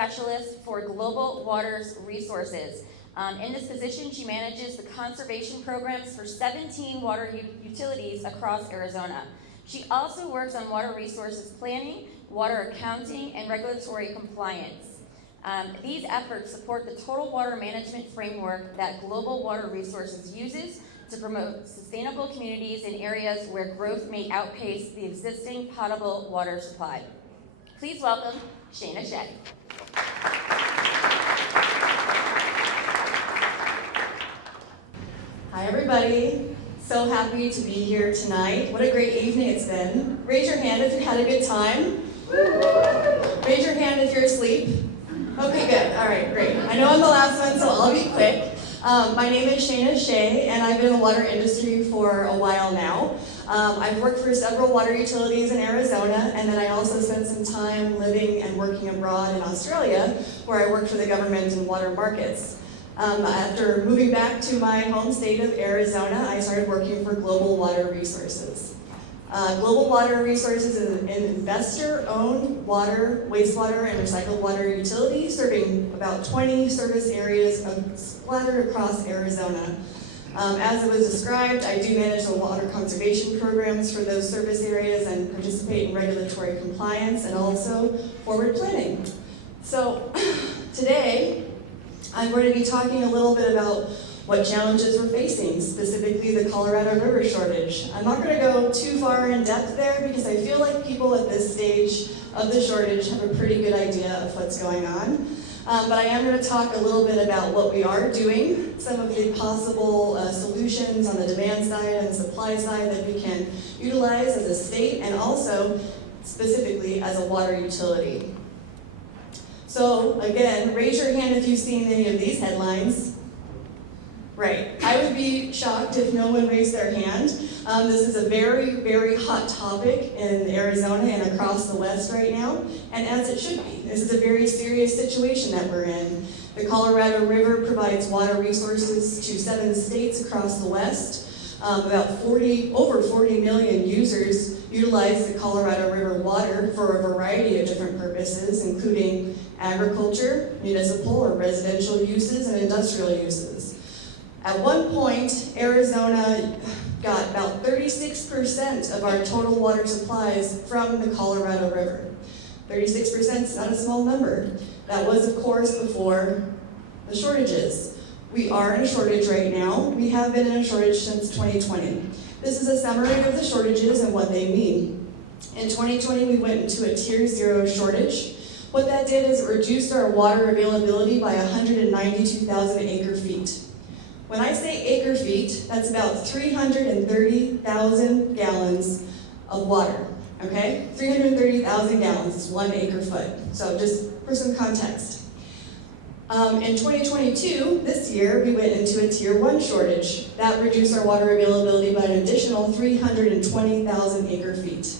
Specialist for Global Waters Resources. In this position, she manages the conservation programs for 17 water utilities across Arizona. She also works on water resources planning, water accounting, and regulatory compliance. These efforts support the total water management framework that Global Water Resources uses to promote sustainable communities in areas where growth may outpace the existing potable water supply. Please welcome Shaina Shay. Hi everybody, so happy to be here tonight. What a great evening it's been. Raise your hand if you had a good time. Raise your hand if you're asleep. Okay, good, all right, great. I know I'm the last one, so I'll be quick. My name is Shaina Shay, and I've been in the water industry for a while now. I've worked for several water utilities in Arizona, and then I also spent some time living and working abroad in Australia, where I worked for the government in water markets. After moving back to my home state of Arizona, I started working for Global Water Resources. Global Water Resources is an investor-owned water, wastewater, and recycled water utility serving about 20 service areas splattered across Arizona. As it was described, I do manage the water conservation programs for those service areas and participate in regulatory compliance and also forward planning. So today, I'm going to be talking a little bit about what challenges we're facing, specifically the Colorado River shortage. I'm not going to go too far in depth there because I feel like people at this stage of the shortage have a pretty good idea of what's going on. But I am going to talk a little bit about what we are doing, some of the possible solutions on the demand side and supply side that we can utilize as a state and also specifically as a water utility. So again, raise your hand if you've seen any of these headlines. Right, I would be shocked if no one raised their hand. This is a very, very hot topic in Arizona and across the West right now, and as it should be. This is a very serious situation that we're in. The Colorado River provides water resources to 7 states across the West. Over 40 million users utilize the Colorado River water for a variety of different purposes, including agriculture, municipal or residential uses, and industrial uses. At one point, Arizona got about 36% of our total water supplies from the Colorado River. 36% is not a small number. That was, of course, before the shortages. We are in a shortage right now. We have been in a shortage since 2020. This is a summary of the shortages and what they mean. In 2020, we went into a Tier 0 shortage. What that did is it reduced our water availability by 192,000 acre feet. When I say acre feet, that's about 330,000 gallons of water, okay? 330,000 gallons is 1 acre foot. So just for some context. In 2022, this year, we went into a Tier 1 shortage. That reduced our water availability by an additional 320,000 acre feet.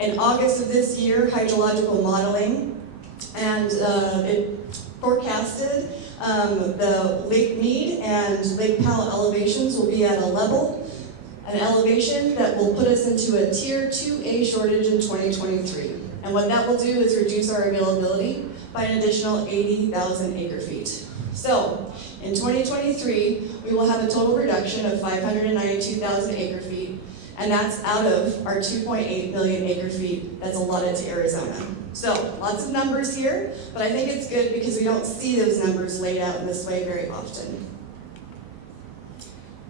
In August of this year, hydrological modeling, and it forecasted the Lake Mead and Lake Powell elevations will be at an elevation that will put us into a Tier 2A shortage in 2023. And what that will do is reduce our availability by an additional 80,000 acre feet. So, in 2023, we will have a total reduction of 592,000 acre feet, and that's out of our 2.8 million acre feet that's allotted to Arizona. So, lots of numbers here, but I think it's good because we don't see those numbers laid out in this way very often.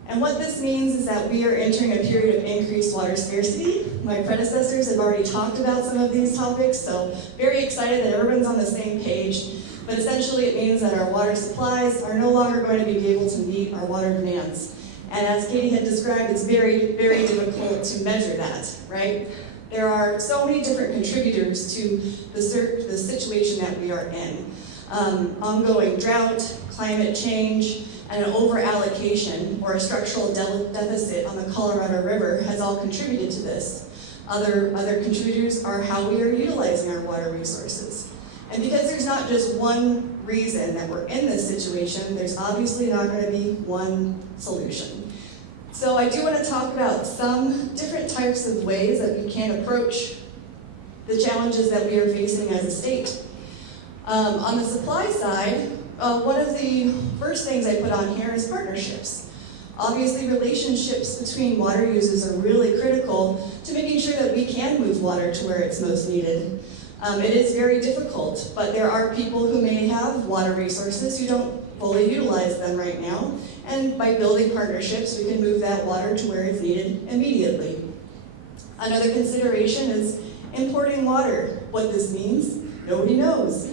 And what this means is that we are entering a period of increased water scarcity. My predecessors have already talked about some of these topics, so very excited that everyone's on the same page. But essentially it means that our water supplies are no longer going to be able to meet our water demands. And as Katie had described, it's very, very difficult to measure that, right? There are so many different contributors to the situation that we are in. Ongoing drought, climate change, and an over-allocation or a structural deficit on the Colorado River has all contributed to this. Other contributors are how we are utilizing our water resources. And because there's not just one reason that we're in this situation, there's obviously not going to be one solution. So I do want to talk about some different types of ways that we can approach the challenges that we are facing as a state. On the supply side, one of the first things I put on here is partnerships. Obviously, relationships between water users are really critical to making sure that we can move water to where it's most needed. It is very difficult, but there are people who may have water resources who don't fully utilize them right now, and by building partnerships, we can move that water to where it's needed immediately. Another consideration is importing water. What this means, nobody knows.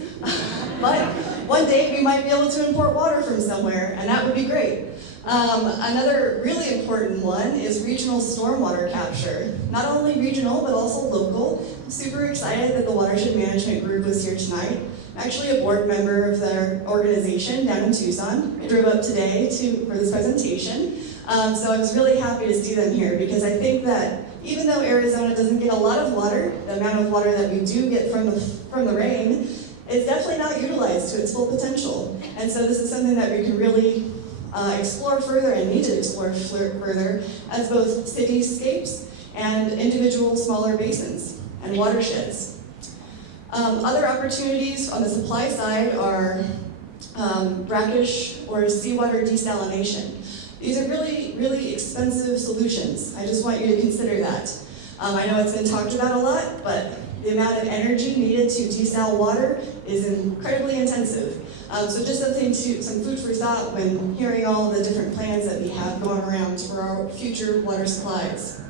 But one day we might be able to import water from somewhere, and that would be great. Another really important one is regional stormwater capture. Not only regional, but also local. I'm super excited that the Watershed Management Group was here tonight. I'm actually a board member of their organization down in Tucson. I drove up today for this presentation. So I was really happy to see them here because I think that even though Arizona doesn't get a lot of water, the amount of water that we do get from the rain, it's definitely not utilized to its full potential. And so this is something that we can really explore further and need to explore further as both cityscapes and individual smaller basins and watersheds. Other opportunities on the supply side are brackish or seawater desalination. These are really, really expensive solutions. I just want you to consider that. I know it's been talked about a lot, but the amount of energy needed to desal water is incredibly intensive. So just some food for thought when hearing all the different plans that we have going around for our future water supplies.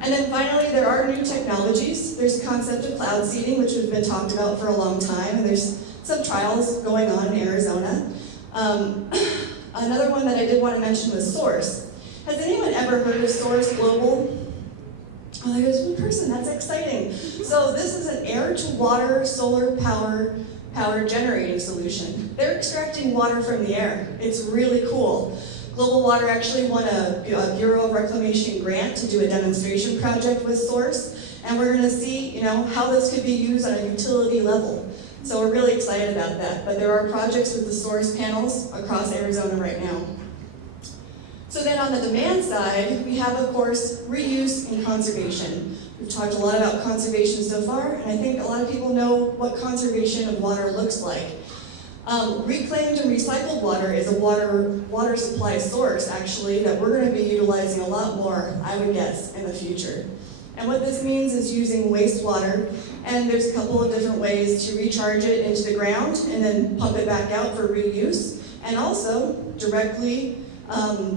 And then finally, there are new technologies. There's the concept of cloud seeding, which has been talked about for a long time, and there's some trials going on in Arizona. Another one that I did want to mention was Source. Has anyone ever heard of Source Global? Oh, there's one person, that's exciting. So this is an air-to-water solar power generating solution. They're extracting water from the air. It's really cool. Global Water actually won a Bureau of Reclamation grant to do a demonstration project with Source, and we're going to see, how this could be used on a utility level. So we're really excited about that. But there are projects with the Source panels across Arizona right now. So then on the demand side, we have, of course, reuse and conservation. We've talked a lot about conservation so far, and I think a lot of people know what conservation of water looks like. Reclaimed and recycled water is a water supply source, actually, that we're going to be utilizing a lot more, I would guess, in the future. And what this means is using wastewater, and there's a couple of different ways to recharge it into the ground and then pump it back out for reuse, and also directly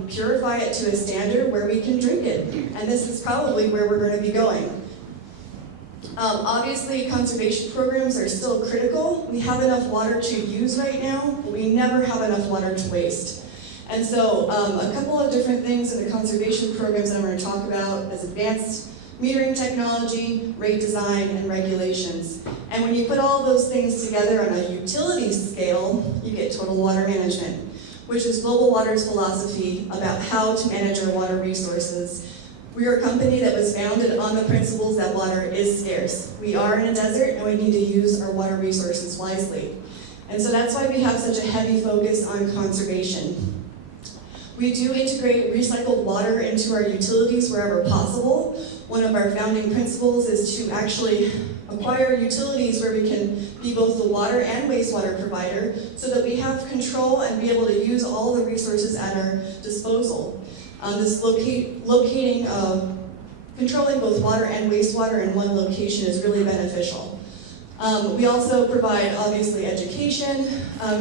purify it to a standard where we can drink it. And this is probably where we're going to be going. Obviously, conservation programs are still critical. We have enough water to use right now, but we never have enough water to waste. And so a couple of different things in the conservation programs that I'm going to talk about is advanced metering technology, rate design, and regulations. And when you put all those things together on a utility scale, you get total water management, which is Global Water's philosophy about how to manage our water resources. We are a company that was founded on the principles that water is scarce. We are in a desert and we need to use our water resources wisely. And so that's why we have such a heavy focus on conservation. We do integrate recycled water into our utilities wherever possible. One of our founding principles is to actually acquire utilities where we can be both the water and wastewater provider so that we have control and be able to use all the resources at our disposal. Controlling both water and wastewater in one location is really beneficial. We also provide, obviously, education,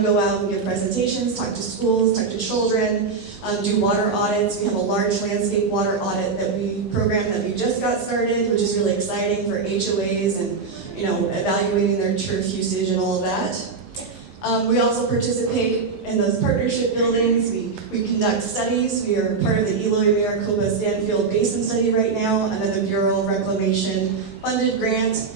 go out and give presentations, talk to schools, talk to children, do water audits. We have a large landscape water audit program that we just got started, which is really exciting for HOAs and evaluating their turf usage and all of that. We also participate in those partnership buildings. We conduct studies. We are part of the Eloy Maricopa Stanfield Basin Study right now, another Bureau of Reclamation funded grant.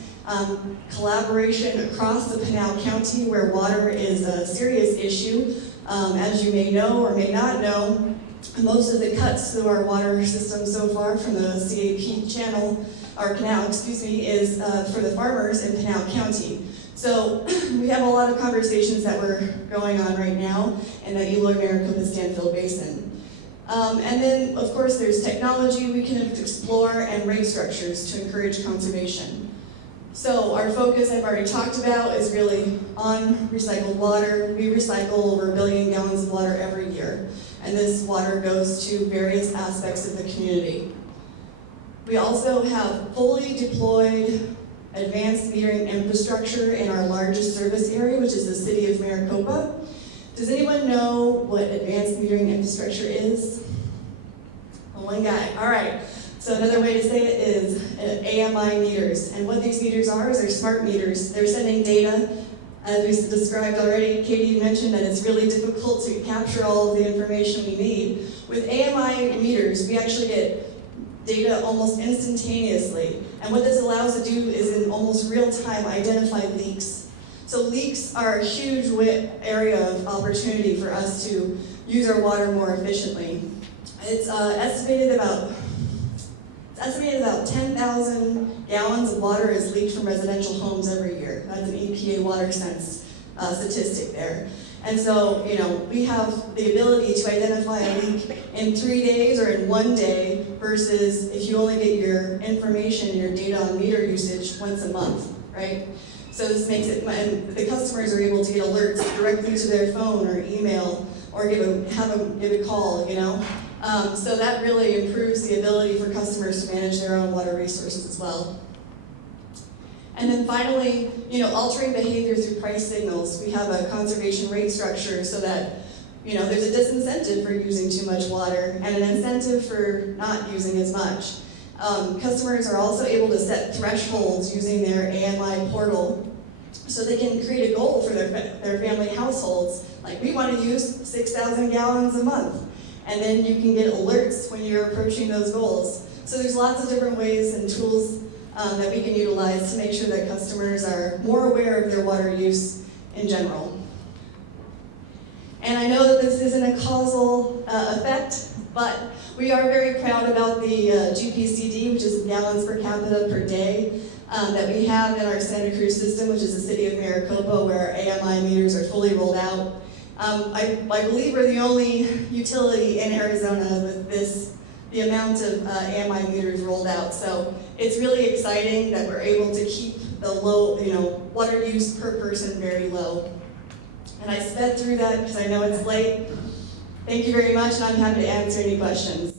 Collaboration across the Pinal County where water is a serious issue. As you may know or may not know, most of the cuts through our water system so far from the CAP channel, or canal, is for the farmers in Pinal County. So we have a lot of conversations that we're going on right now in the Eloy Maricopa Stanfield Basin. And then, of course, there's technology we can explore and rate structures to encourage conservation. So our focus I've already talked about is really on recycled water. We recycle over 1 billion gallons of water every year, and this water goes to various aspects of the community. We also have fully deployed advanced metering infrastructure in our largest service area, which is the city of Maricopa. Does anyone know what advanced metering infrastructure is? One guy. All right. So another way to say it is AMI meters. And what these meters are is they're smart meters. They're sending data. As we described already, Katie mentioned that it's really difficult to capture all of the information we need. With AMI meters, we actually get data almost instantaneously. And what this allows to do is in almost real time identify leaks. So leaks are a huge area of opportunity for us to use our water more efficiently. It's estimated about 10,000 gallons of water is leaked from residential homes every year. That's an EPA Water Sense statistic there. And so, we have the ability to identify a leak in 3 days or in 1 day versus if you only get your information, your data on meter usage once a month, right? So this makes it, and the customers are able to get alerts directly to their phone or email or give a call, So that really improves the ability for customers to manage their own water resources as well. And then finally, altering behavior through price signals. We have a conservation rate structure so that, there's a disincentive for using too much water and an incentive for not using as much. Customers are also able to set thresholds using their AMI portal so they can create a goal for their family households. Like, we want to use 6,000 gallons a month. And then you can get alerts when you're approaching those goals. So there's lots of different ways and tools that we can utilize to make sure that customers are more aware of their water use in general. And I know that this isn't a causal effect, but we are very proud about the GPCD, which is gallons per capita per day, that we have in our Santa Cruz system, which is the city of Maricopa, where our AMI meters are fully rolled out. I believe we're the only utility in Arizona with the amount of AMI meters rolled out. So it's really exciting that we're able to keep the low, water use per person very low. And I sped through that because I know it's late. Thank you very much, and I'm happy to answer any questions.